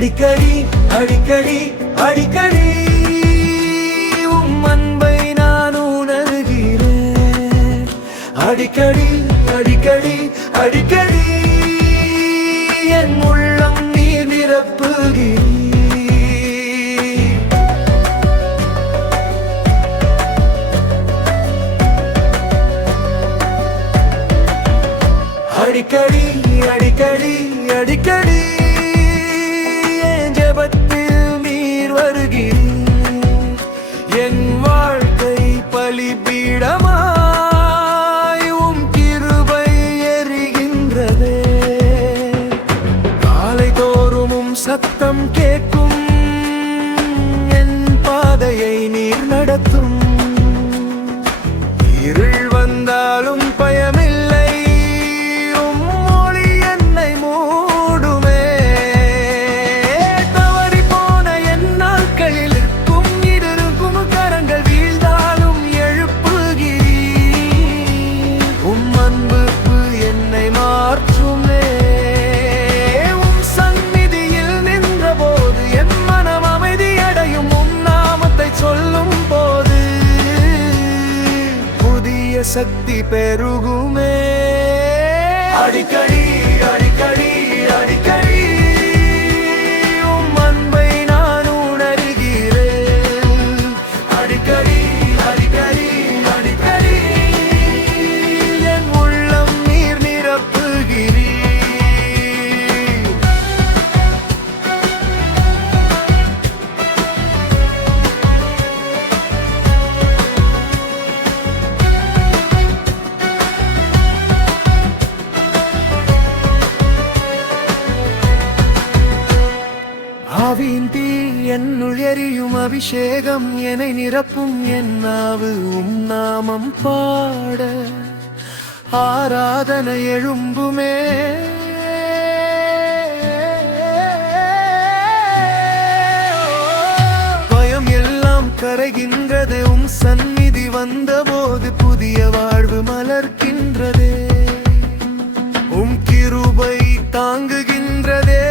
அடிக்கடி அடிக்கடி அடிக்கடி உம் அன்பை நான் உணர்கிறேன். அடிக்கடி அடிக்கடி அடிக்கடி என் உள்ளம் நீர் நிரப்புகிறேன். அடிக்கடி அடிக்கடி அடிக்கடி என் ஜெபத்தில் நீர் வருகிறீர். என் வாழ்க்கை பலிபீடமாய் உம் கிருபை எரிகின்றதே. காலை தோறும் உம் சத்தம் கேட்கும், என் பாதையை நீர் நடத்தும். இருள் வந்தாலும் பயமில்லை, சக்தி பெருகுமே. அடிக்கடி அடிக்கடி அடிக்கடி உம் அன்பை நான் உணர்கிறேன். அடிக்கடி அடிக்கடி அடிக்கடி என் உள்ளம் நீர் நிரப்புகிறீர். ஆவியின் தீ என்னுள் எரியும், அபிஷேகம் என்னை நிரப்பும். என் நாவு உம் நாமம் பாட ஆராதனை எழும்புமே. பயம் எல்லாம் கரைகின்றது, உம் சந்நிதி வந்தபோது புதிய வாழ்வு மலர்கின்றதே. உம் கிருபை தாங்குகின்றதே.